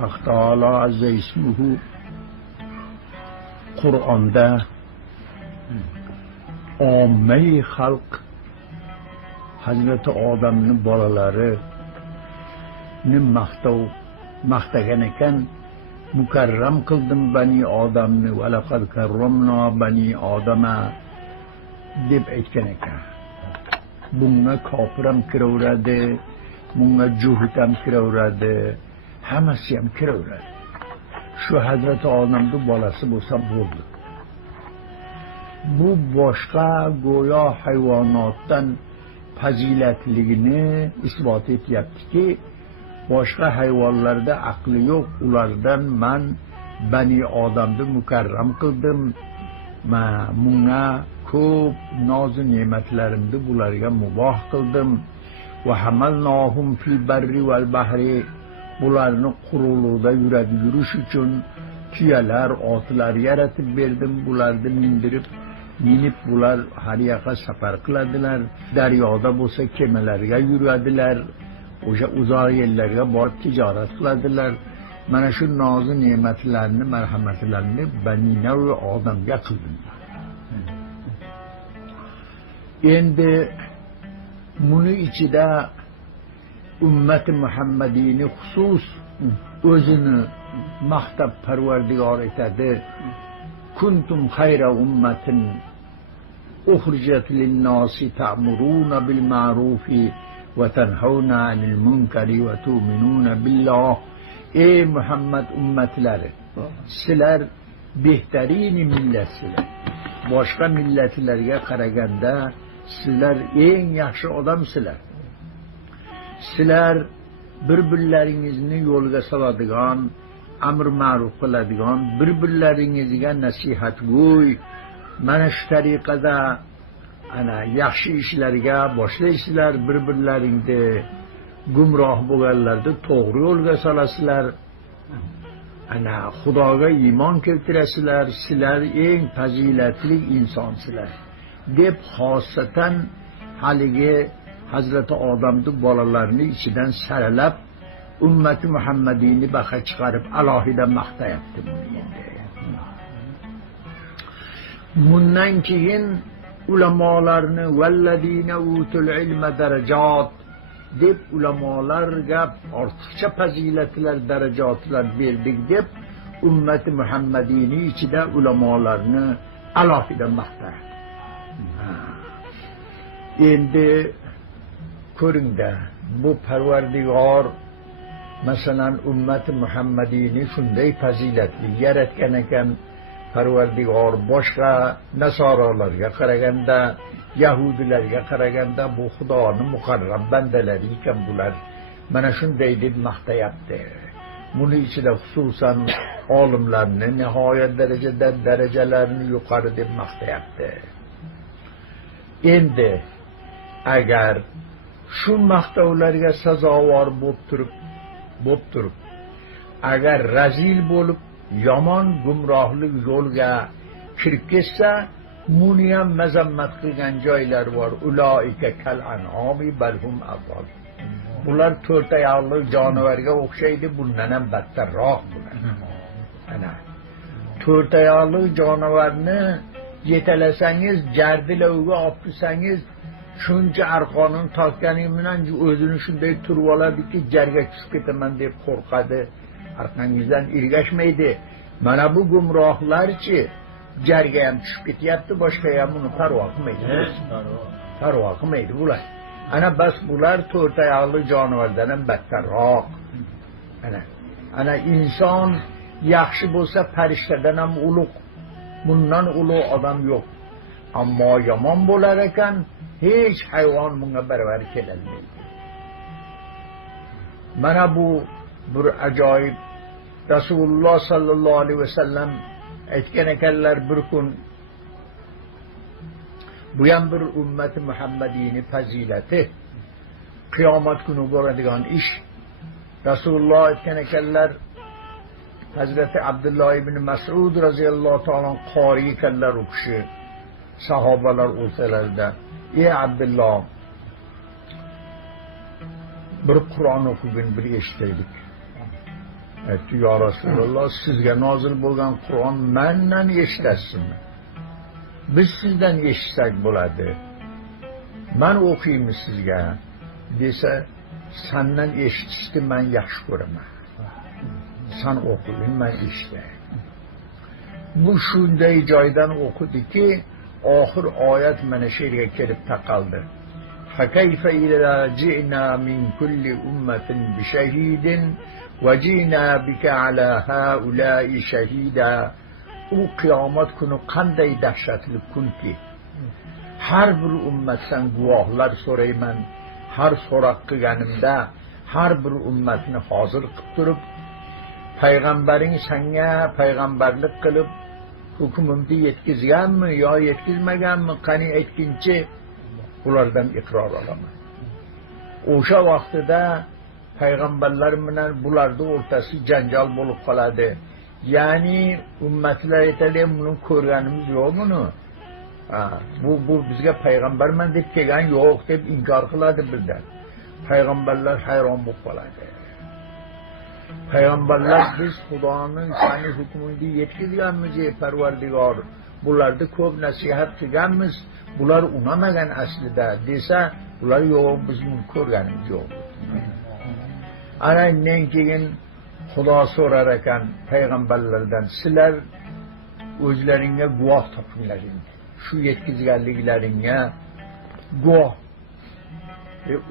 Haq Taala azza ismuhu Qur'onda ommaviy xalq Hazrati Odamning bolalarini maqtagan ekan, mukarram qildim bani odamni va laqad karramna bani odama deb aytgan ekan. Bunga kofir ham kiraveradi, bunga juhud ham kiraveradi, hammasi ham kiraveradi. Shu Hazrati Odamning bolasi bo'lsa bo'ldi. Bu boshqa go'yo hayvonotdan fazilatligini isbot etyaptiki, boshqa hayvonlarda aqli yo'q, ulardan man bani odamni mukarram qildim. Bunga ko'p noz ne'matlarimni bularga muboh qildim. Va hamalnohum fil barri val bahri, bularni quruqlikda yurish uchun tuyalar, otlar yaratib berdim. Bularni minib bular har yoqqa safar qiladilar. Daryoda bo'lsa kemalarga yuradilar. O'sha uzoq yerlarga borib tijorat qiladilar. Mana shu noz ne'matlarni, marhamatlarni bani navi odamga qildim. Endi buni ichida ummati Muhammadiyni xusus o'zini maqtab Parvardigor aytadi: kuntum xayra ummatin ukhrijat lin-nasi ta'muruna bil ma'rufi va tanhauna 'anil munkari va tu'minuna billah. Ey Muhammad ummatlari, sizlar behtarini millatsizlar. Boshqa millatlarga qaraganda sizlar eng yaxshi odamsizlar. Sizlar bir-birlaringizni yo'lga soladigan, amr ma'ruf qiladigan, bir-birlaringizga nasihatgo'y, mana shu tariqada yaxshi ishlarga boshlaysizlar, bir-birlaringni gumroh bo'lganlarni to'g'ri yo'lga solasizlar. Xudoga iymon keltirasizlar, sizlar eng fazilatli insonsizlar deb xosatan haligi Hazrati Odamning bolalarini ichidan saralab ummati Muhammadiyni baqa chiqarib alohida maqtayapti. Bundan keyin ulamolarni vallazina utul ilma darajat deb ulamolarga ortiqcha fazilatlar, darajatlar berdik deb ummati Muhammadiyni ichida ulamolarni alohida maqtayapti. Endi ko'ringda, bu Parvardigor masalan ummati Muhammadiyni shunday fazilatli yaratgan ekan. Parvardigor boshqa nasoralarga qaraganda, yahudilarga qaraganda bu Xudoning muqarrab bandalari ekan bular. Mana shunday deb maqtayapti. Buni ichida xususan olimlarni nihoyat darajada darajalarini yuqori deb maqtayapti. Endi agar shu maqtovlarga sazovor bo'lib turib, agar razil bo'lib yomon gumrohlik yo'lga kirib ketsa, buni ham mazammat qilgan joylar bor. Uloika kal an'ami balhum adall. Bular to'rt oyoqli jonivorga o'xshaydi, bundan ham battarroq bular. To'rt oyoqli jonivorni yetalasangiz, jardilovga olib kelsangiz, shuncha arqonini tortganing bilan o'zini shunday turib oladiki, jarga tushib ketaman deb qo'rqadi. Arqangizdan ergashmaydi. Mana bu gumrohlarchi jarga ham tushib ketyapti, boshqa ham uni parvo qilmaydi. Parvo qilmaydi bular. Bas bular to'rt oyoqli jonivordan ham battarroq. Inson yaxshi bo'lsa farishtadan ham ulug'. Bundan ulug' odam yo'q. Ammo yomon bo'lar ekan, hech hayvon bunga baravar kelolmaydi. Mana bu bir ajoyib. Rasululloh sallallohu alayhi vasallam aytgan ekanlar bir kun, bu ham bir ummati Muhammadiyni fazilati, qiyomat kuni bo'ladigan ish. Rasululloh aytgan ekanlar, Hazrati Abdulloh ibn Mas'ud roziyallohu ta'ala qori ekanlar u kishi, sahobalar o'rtalarida. Ey Abdulloh, bir Qur'on o'qigin, bir eshitaylik. aytdi, yo Rasululloh, sizga nozil bo'lgan Qur'on mendan eshitasizmi? Biz sizdan eshitsak bo'ladi. Men o'qiymiz sizga desa, sendan eshitishni men yaxshi ko'raman. Sen o'qing, men eshitay. Bu shunday joydan o'qidiki, oxir oyat mana shu yerga kelib taqaldi. Fakayfa idza ji'na min kulli ummatin bi shahidin va ji'na bika ala haula'i shahida. U qiyomat kuni qanday dahshatli kunki, har bir ummatdan guvohlar so'rayman. Har so'roq qilganimda har bir ummatni hozir qilib turib, payg'ambaring senga payg'ambarlik qilib hukmimni yetkazganmi yo yetkazmaganmi, qani aytginchi, ulardan iqror olaman. O'sha vaqtida payg'ambarlar bilan bularning o'rtasida janjal bo'lib qoladi. Ya'ni ummatlar aytadi, buni ko'rganimiz yo'q buni. Bu bizga payg'ambarman deb kelgan yo'q deb inkor qiladi bizdan. Payg'ambarlar hayron bo'lib qoladi. Payg'ambarlar biz Xudoning sani hukmini yetkazganmiz, Parvardigor. Bularni ko'p nasihat qilganmiz, bular unamagan aslida desa, ular yo'q, biz buni ko'rganimiz yo'q. Ana undan keyin Xudo so'rar ekan payg'ambarlardan, sizlar o'zlaringga guvoh topinglar. Shu yetkazganliklaringga guvoh.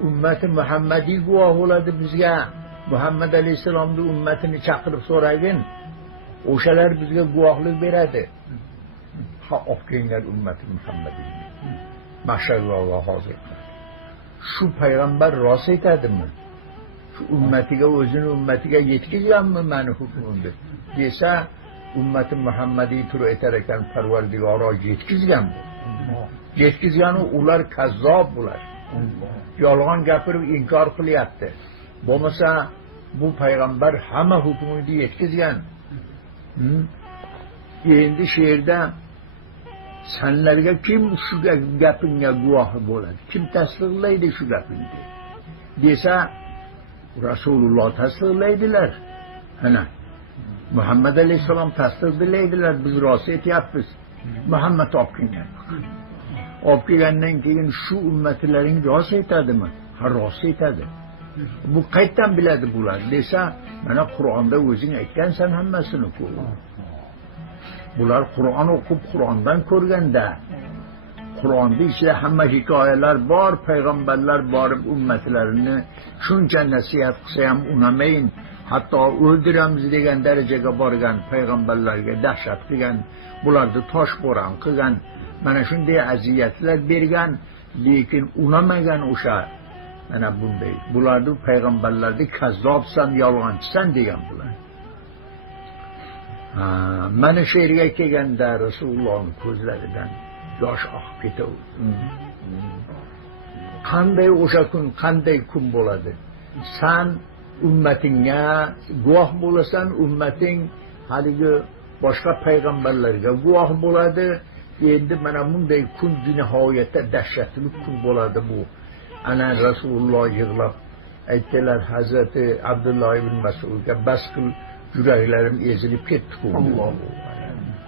Ummati Muhammadiy guvoh bo'ladi bizga. Muhammad alayhisalomning ummatini chaqirib so'ragin. O'shalar bizga guvohlik beradi. Ha, o'qinglar ummati Muhammadiy. Mashalloh hozir. Shu payg'ambar rost aytadimi? Shu ummatiga, o'zini ummatiga yetkazganmi meni hukmimni desa, ummati Muhammadiy turib aytar ekan, Parvardigoro yetkazgan bu. Yetkazgani ular kazzob bular. Yolg'on gapirib inkor qilyapti. Bo'lmasa bu payg'ambar hamma hukmini yetkazgan. Endi shu yerda senlarga kim shu gapingga guvoh bo'ladi? Kim tasdiqlaydi shu gapingni? Desa, Rasululloh tasdiqlaydilar. Ana Muhammad alayhisalom tasdiqlaydilar, biz rost aytyapmiz. Muhammad olib kelgan. Olib kelgandan keyin shu ummatlaring rost aytadimi? Ha, rost aytadi. Bu qayerdan biladi bular desa, mana Qur'onda o'zing aytgansan hammasini ko'r. Bular Qur'on o'qib, Qur'ondan ko'rganda, Qur'onda ichida hamma hikoyalar bor, payg'ambarlar borib ummatlarini shuncha nasihat qilsa ham unamayin, hatto o'ldiramiz degan darajaga borgan payg'ambarlarga dahshat qilgan, bularni tosh bo'ron qilgan, mana shunday aziyatlar bergan, lekin unamagan o'sha. Mana bunday. Bularni payg'ambarlarni kazzobsan, yolg'onchisan degan bular. Mana shu yerga kelganda Rasulullohning ko'zlaridan yosh oqib ketadi. Qanday o'sha kun, qanday kun bo'ladi? Sen ummatingga guvoh bo'lasan, ummating haligi boshqa payg'ambarlarga guvoh bo'ladi. Endi mana bunday kun nihoyatda dahshatli kun bo'ladi bu. Ana Rasululloh yig'lab aytdilar Hazrati Abdulloh ibn Mas'udga, bas qil, yuraklarim ezilib ketdi-ku.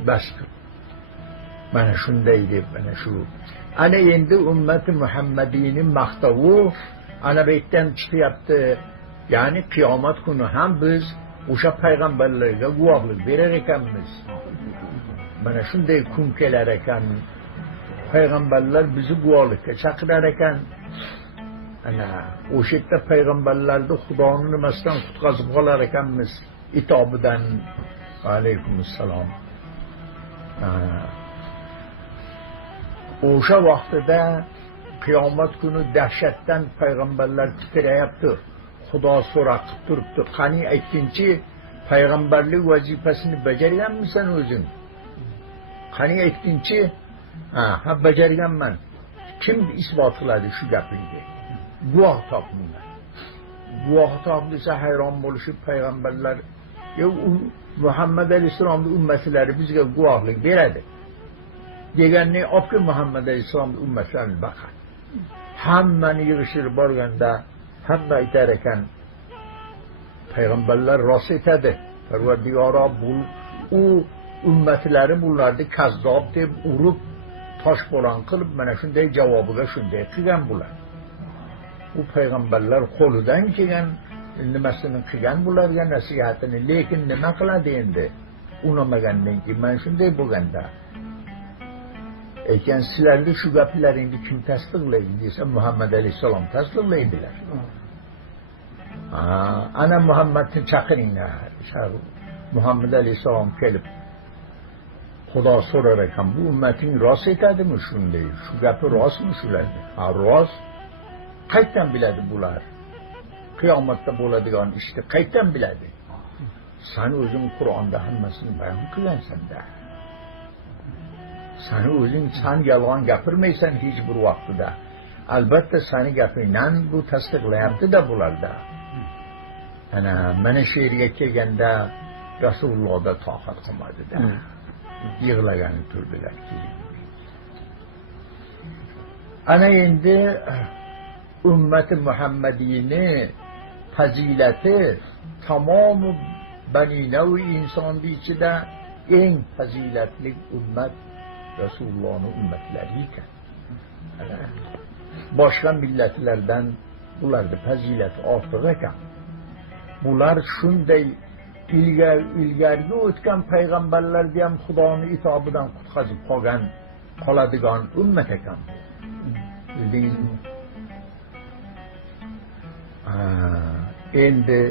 Bas qil. Mana shunday deb, mana shu. Ana endi ummati Muhammadiyning maqtovi ana bu yerdan chiqyapti. Ya'ni qiyomat kuni ham biz o'sha payg'ambarlarga guvohlik berar ekanmiz. Mana shunday kun kelar ekan. Payg'ambarlar bizni guvohlikka chaqirar ekan. Ana o'sha yerda payg'ambarlarni Xudoning nimasidan qutqazib qolar ekanmiz, itobidan. Alaykumussalom. O'sha vaqtida qiyomat kuni dahshatdan payg'ambarlar titrayapti. Xudo so'roq qilib turibdi. Qani aytginchi, payg'ambarlik vazifasini bajarganmisan o'zing? Qani aytginchi? Ha, bajarganman. Kim isbot qiladi shu gapingni? Guvoh topinglar. Guvoh top desa hayron bo'lishib payg'ambarlar, Muhammad alayhisolamning ummatlari bizga guvohlik beradi deganni olib Muhammad alayhisolamning ummatlarini baqar. Hammani yig'ishtirib borganda hamma aytar ekan, payg'ambarlar rost aytadi. Parvardigoro u ummatlari bularni kazzob deb urib toshbo'ron qilib mana shunday javobiga shunday qilgan bular. U payg'ambarlar qo'lidan kelgan nimasini qilgan bularga nasihatini, lekin nima qiladi endi? Unamagandan keyin mana shunday bo'lganda ekan sizlarni shu gaplaringni kim tasdiqlaydi desa Muhammad alayhisalom tasdiqlaydilar. Ana Muhammadni chaqiringlar. Muhammad alayhisalom kelib Xudo so'rar ekan, bu ummating rost aytadimi shunday? Shu gapi rostmi shularni? Ha, rost. Qayerdan biladi bular? Qiyomatda bo'ladigan ishni qayerdan biladi? Sen o'zing Qur'onda hammasini bayon qilgansan-da. Sen yolg'on gapirmaysan hech bir vaqtida. Albatta seni gapingdan bu tasdiqlayapti-da bularda. Mana shu yerga kelganda Rasulullohda toqat qilmadi-da. Yig'lagani turdilar. Ana endi ummati Muhammadiyni fazilati tamom bani navi insonni ichida eng fazilatli ummat Rasulullohning ummatlari ekan. Boshqa millatlardan bularning fazilati ortiq ekan. Bular shunday ilgargi o'tgan payg'ambarlarga ham Xudoning itobidan qutqazib qoladigan ummat ekan. Bildingizmi? Endi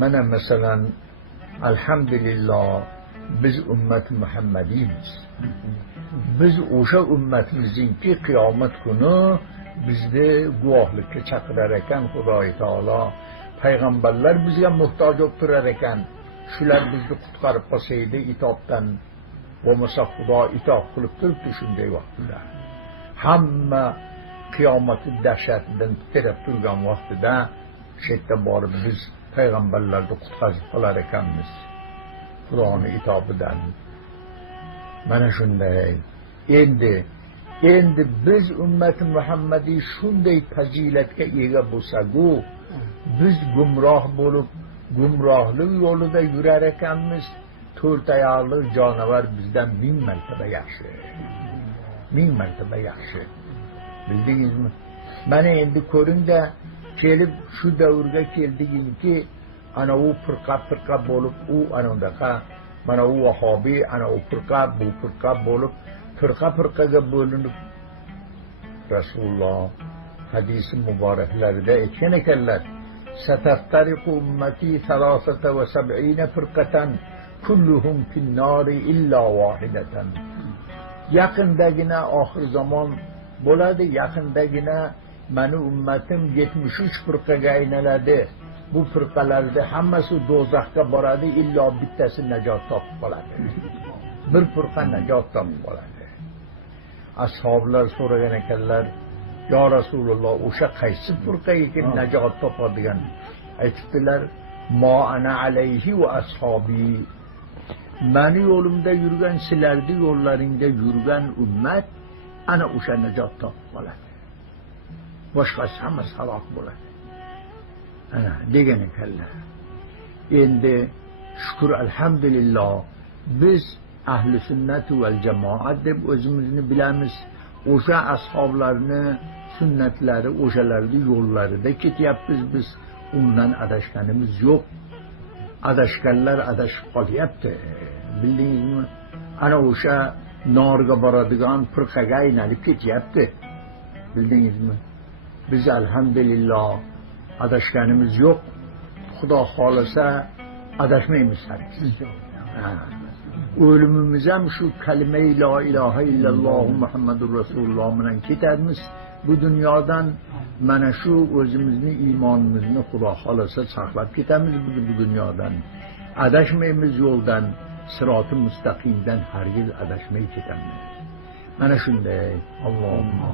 mana masalan alhamdulillah biz ummat Muhammadiymiz. Biz o'sha ummatimizki qiyomat kuni bizni guvohlikka chaqirar ekan Xudoy taolo. Payg'ambarlar bizga muhtoj bo'lib turar ekan. Shular bizni qutqarib qolsaydi itobdan, bo'lmasa Xudo itob qilib turibdi shunday vaqtida. Hamma qiyomatning dahshatidan titrab turgan vaqtida shetda borib biz payg'ambarlarni qutqazib qolar ekanmiz Xudoning itobidan. Mana shunday. Endi biz ummati Muhammadiy shunday fazilatga ega bo'lsak-ku, biz gumroh bo'lib, gumrohlik yo'lida yurar ekanmiz. To'rt oyoqli jonivar bizdan 1000 martaba yaxshi. 1000 martaba yaxshi. Bildingizmi? Mana endi ko'ringda kelib shu davrga keldikki, ana u firqa bo'lib, u anondaqa, mana u vahobiy, ana u firqa, bu firqa bo'lib, firqaga bo'linib Rasululloh hadisi muboraklarida aytgan ekanlar: "Sataftariqu ummati 73 firqatan kulluhum fin-nari illa wahidatan." Yaqindagina oxir zamon bo'ladi, yaqindagina mani ummatim 73 firqaga aylanadi. Bu firqalarda hammasi do'zaxga boradi, illo bittasi najot topib qoladi. Bir firqa najot topib qoladi. Ashoblar so'ragan ekanlar: "Ya Rasululloh, o'sha qaysi firqa ekan najot topadigan?" Aytibdilar: "Ma ana alayhi va ashabi." Mani yo'limda yurgan, sizlarning yo'llaringda yurgan ummat ana o'sha najot topib qoladi. Boshqasi hammasi halok bo'ladi. Ana degan ekanlar. Endi shukr alhamdulillah biz ahli sunnat val jamoat deb o'zimizni bilamiz. O'sha ashoblarni sunnatlari, o'shalarning yo'llarida ketyapmiz biz. Undan adashganimiz yo'q. Adashganlar adashib qolyapti. Bildingizmi? Ana o'sha norga boradigan firqaga aylanib ketyapti. Bildingizmi? Biz alhamdulillah adashganimiz yo'q. Xudo xolasa adashmaymiz hargiz. O'limimiz ham shu kalima la ilaha illalloh Muhammadur Rasululloh bilan ketamiz. Bu dunyodan mana shu o'zimizni iymonimizni Xudo xolasa saqlab ketamiz bu dunyodan. Adashmaymiz yo'ldan, siroti mustaqimdan hargiz adashmay ketamiz. Mana shunday. Allohumma